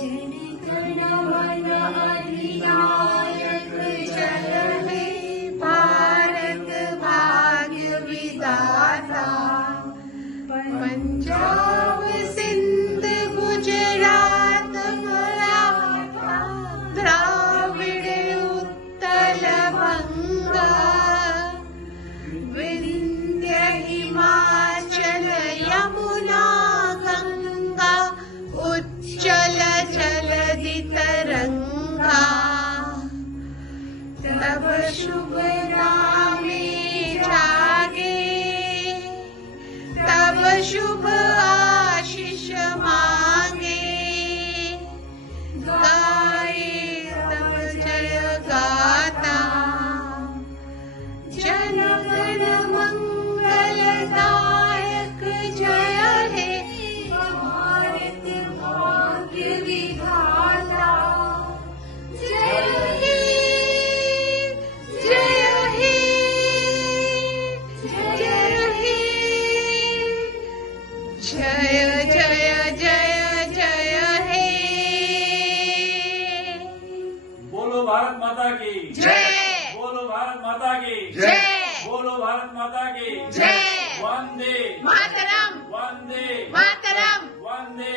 जनगण मन अधिनायक जय हे भारत भाग्य विधाता। पंजाब सिंध गुजरात मराठा द्राविड़ उत्कल बंगा विंध्य हिमाचल यमुना गंगा उच्चल जलधि तरंगा। तब शुभ नामे जागे तब शुभ आशीष मांगे गाए तब जय गाता। जनगण मंगलदायक जय हे भारत भाग्य विधाता। जय हे जय हे जय हे जय जय जय जय हे। बोलो भारत माता की जय। बोलो भारत माता की जय। बोलो भारत माता की जय। वंदे मातरम वंदे मातरम। वंदे।